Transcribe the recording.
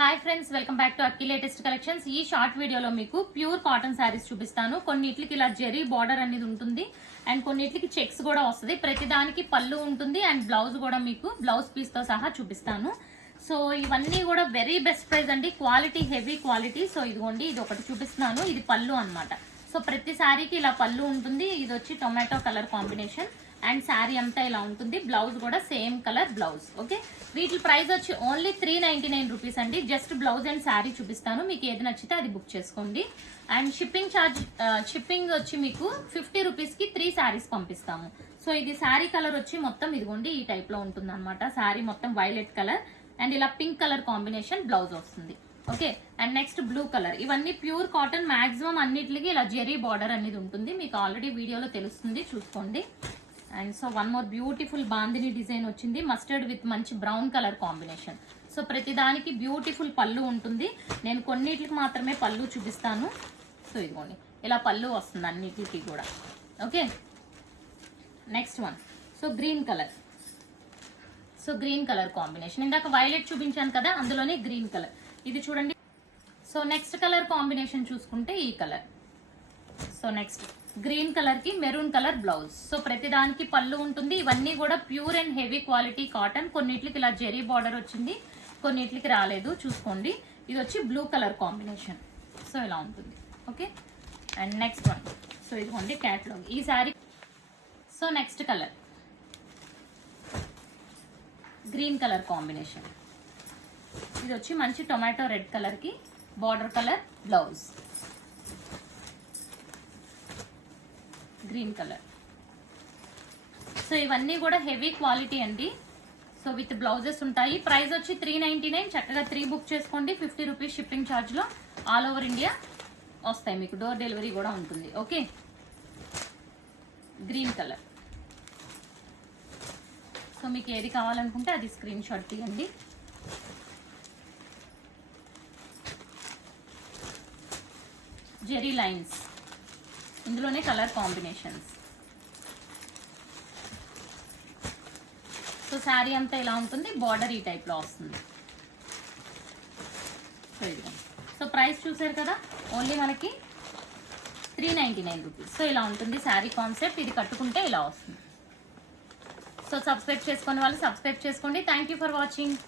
Hi friends, welcome back to Akki latest collections. ఈ short వీడియోలో మీకు ప్యూర్ కాటన్ శారీస్ చూపిస్తాను. కొన్నిట్లకి ఇలా జెరీ బార్డర్ అనేది ఉంటుంది అండ్ కొన్నిట్లకి చెక్స్ కూడా వస్తుంది. ప్రతిదానికి పళ్ళు ఉంటుంది అండ్ బ్లౌజ్ కూడా మీకు బ్లౌజ్ పీస్ తో సహా చూపిస్తాను. సో ఇవన్నీ కూడా వెరీ బెస్ట్ ప్రైస్ అండి, క్వాలిటీ హెవీ క్వాలిటీ. సో ఇదిగోండి, ఇది ఒకటి చూపిస్తున్నాను, ఇది పళ్ళు అన్నమాట. సో ప్రతి శారీకి ఇలా పళ్ళు ఉంటుంది. ఇది వచ్చి tomato colour combination and sari అంతా ఇలా ఉంటుంది. బ్లౌజ్ కూడా సేమ్ కలర్ బ్లౌజ్. ఓకే, వీటి ప్రైస్ వచ్చి ఓన్లీ 399 రూపీస్ అండి. జస్ట్ బ్లౌజ్ అండ్ శారీ చూపిస్తాను, మీకు ఏది నచ్చితే అది బుక్ చేసుకోండి. అండ్ షిప్పింగ్ వచ్చి మీకు 50 రూపీస్కి 3 శారీస్ పంపిస్తాము. సో ఇది శారీ కలర్ వచ్చి మొత్తం ఇదిగోండి ఈ టైప్ లో ఉంటుంది అనమాట. శారీ మొత్తం వైలెట్ కలర్ అండ్ ఇలా పింక్ కలర్ కాంబినేషన్ బ్లౌజ్ వస్తుంది. Okay, and next blue colour. ఇవన్నీ ప్యూర్ కాటన్, మాక్సిమం అన్నిటికి ఇలా జెరీ బార్డర్ అనేది ఉంటుంది. మీకు ఆల్రెడీ వీడియోలో తెలుస్తుంది, చూసుకోండి. And so one more beautiful bandhani design వచ్చింది, మస్టర్డ్ విత్ మంచి బ్రౌన్ కలర్ కాంబినేషన్. సో ప్రతిదానికి బ్యూటిఫుల్ పళ్ళు ఉంటుంది. నేను కొన్నిటికి మాత్రమే పళ్ళు చూపిస్తాను. సో ఇదిగోండి ఇలా పళ్ళు వస్తుంది అన్నిటికి కూడా. Okay, next one. So green colour. So green colour combination, ఇందాక వైలెట్ చూపించాను కదా, అందులోనే గ్రీన్ కలర్. ఇది చూడండి. సో నెక్స్ట్ కలర్ కాంబినేషన్ చూసుకుంటే ఈ colour. So next green colour కి మెరూన్ కలర్ బ్లౌజ్. సో ప్రతిదానికి పళ్ళు ఉంటుంది. ఇవన్నీ కూడా pure and heavy quality cotton. కొన్నిట్లకి ఇలా జెరీ బార్డర్ వచ్చింది, కొన్నిట్లకి రాలేదు, చూసుకోండి. ఇది వచ్చి బ్లూ కలర్ కాంబినేషన్. సో ఇలా ఉంటుంది. Okay, and next one. So ఇదిగోండి క్యాట్లాగ్ ఈ sari. So next colour green colour combination. ఇది వచ్చి మంచి టొమాటో రెడ్ కలర్ కి border colour blouse, green colour. So ఇవన్నీ కూడా హెవీ క్వాలిటీ అండి. సో విత్ బ్లౌజెస్ ఉంటాయి. ప్రైస్ వచ్చి 399. చక్కగా 3 బుక్ చేసుకోండి. 50 రూపీస్ షిప్పింగ్ ఛార్జ్ లో ఆల్ ఓవర్ ఇండియా వస్తాయి, మీకు డోర్ డెలివరీ కూడా ఉంటుంది. Okay, green colour. సో మీకు ఏది కావాలనుకుంటే అది స్క్రీన్ షాట్ తీయండి. జెరీ లైన్స్, ఇందులోనే కలర్ కాంబినేషన్స్. సో శారీ అంతా ఇలా ఉంటుంది, బార్డర్ ఈ టైప్ లో వస్తుంది. సో ఇది. సో ప్రైస్ చూసారు కదా, ఓన్లీ మనకి 399 రూపీస్. సో ఇలా ఉంటుంది శారీ కాన్సెప్ట్. ఇది కట్టుకుంటే ఇలా వస్తుంది. సో సబ్స్క్రైబ్ చేసుకునే వాళ్ళు సబ్స్క్రైబ్ చేసుకోండి. Thank you for watching.